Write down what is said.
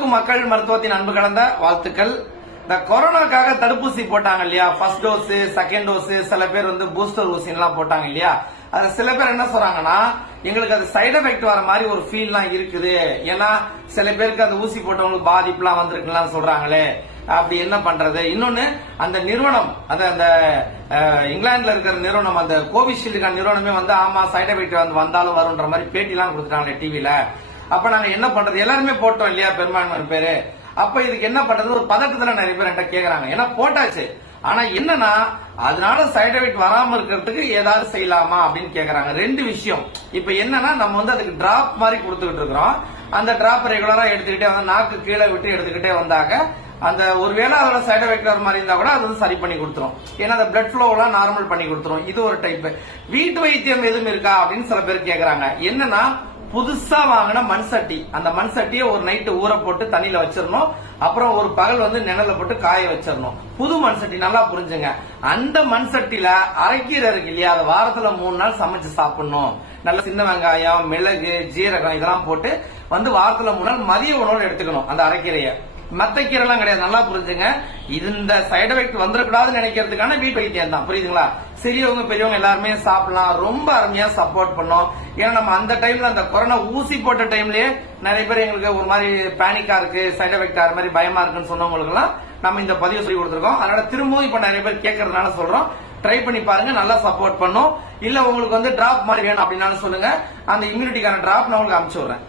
அனைவருக்கும் மக்கள் மருத்துவத்தின் அன்பு கலந்த வாழ்த்துக்கள். இந்த கொரோனாக்காக தடுப்பூசி போட்டாங்க இல்லையா? ஃபர்ஸ்ட் டோஸ் செகண்ட் டோஸ் சில பேர் வந்து பூஸ்டர் ஊசி எல்லாம் போட்டாங்க இல்லையா? அது சில பேர் என்ன சொல்றாங்கன்னா எங்களுக்கு அது சைடு எஃபெக்ட் வர மாதிரி ஒரு ஃபீல்லாம் இருக்குது. ஏன்னா சில பேருக்கு அந்த ஊசி போட்டவங்களுக்கு பாதிப்புலாம் வந்திருக்குலாம் சொல்றாங்களே. அப்படி என்ன பண்றது? இன்னொன்னு அந்த நிறுவனம் அந்த அந்த இங்கிலாந்துல இருக்கிற நிறுவனம் அந்த கோவிஷீல்டுக்கான நிறுவனமே வந்து ஆமா சைடு எஃபெக்ட் வந்து வந்தாலும் வரும்ன்ற மாதிரி பேட்டிலாம் கொடுத்துட்டாங்களே டிவியில அப்ப நாங்க என்ன பண்றது? எல்லாருமே போட்டோம் இல்லையா? பெரும்பான்மை பேரு. அப்ப இதுக்கு என்ன பண்றது ஒரு பதட்டத்துல நிறைய பேர் என்கிட்ட கேக்குறாங்க. ஏன்னா போட்டாச்சு. ஆனா என்னன்னா அதனால சைட் எஃபெக்ட் வராம இருக்கிறதுக்கு ஏதாவது செய்யலாமா அப்படின்னு கேக்குறாங்க. ரெண்டு விஷயம். இப்ப என்னன்னா நம்ம வந்து அதுக்கு டிராப் மாதிரி கொடுத்துக்கிட்டு இருக்கிறோம். அந்த டிராப் ரெகுலரா எடுத்துக்கிட்டே வந்து நாக்கு கீழே விட்டு எடுத்துக்கிட்டே வந்தாங்க அந்த ஒருவேளை அதோட சைடு எஃபெக்ட் வர மாதிரி இருந்தா கூட அது வந்து சரி பண்ணி கொடுத்துரும். ஏன்னா அந்த பிளட் ஃப்ளோலாம் எல்லாம் நார்மல் பண்ணி கொடுத்துரும். இது ஒரு டைப் வீட்டு வைத்தியம் எதுவும் இருக்கா அப்படின்னு சில பேர் கேக்குறாங்க. என்னன்னா புதுசா வாங்கின மண் சட்டி அந்த மண் சட்டியை ஒரு நைட்டு ஊற போட்டு தண்ணியில வச்சிடணும். அப்புறம் ஒரு பகல் வந்து நிழல போட்டு காய வச்சிடணும். புது மண் சட்டி நல்லா புரிஞ்சுங்க. அந்த மண் சட்டியில அரைக்கீரை இருக்கு இல்லையா? அதை வாரத்துல மூணு நாள் சமைச்சு சாப்பிடணும். நல்ல சின்ன வெங்காயம் மிளகு ஜீரகம் இதெல்லாம் போட்டு வந்து வாரத்துல மூணு நாள் மதிய உணவு எடுத்துக்கணும் அந்த அரைக்கீரையை மத்த கீரைலாம் கிடையாது. நல்லா புரிஞ்சுங்க. இது இந்த சைடு எஃபெக்ட் வந்துடக்கூடாதுன்னு நினைக்கிறதுக்கான வீட்டு வைத்தியம் தான். புரியுதுங்களா? சிறியவங்க பெரியவங்க எல்லாருமே சாப்பிடலாம். ரொம்ப அருமையா சப்போர்ட் பண்ணோம். ஏன்னா நம்ம அந்த டைம்ல அந்த கொரோனா ஊசி போட்ட டைம்லயே நிறைய பேர் எங்களுக்கு ஒரு மாதிரி பேனிக்கா இருக்கு சைடு எஃபெக்ட் ஆகிற மாதிரி பயமா இருக்குன்னு சொன்னவங்களுக்கு எல்லாம் நம்ம இந்த பதிவு சொல்லி கொடுத்துருக்கோம். அதனால திரும்பவும் இப்ப நிறைய பேர் கேட்கறதுனால சொல்றோம். ட்ரை பண்ணி பாருங்க. நல்லா சப்போர்ட் பண்ணும். இல்ல உங்களுக்கு வந்து டிராப் மாதிரி வேணும் அப்படின்னாலும் சொல்லுங்க. அந்த இம்யூனிட்டிக்கான டிராப் நான் உங்களுக்கு அனுப்பிச்சு விடுறேன்.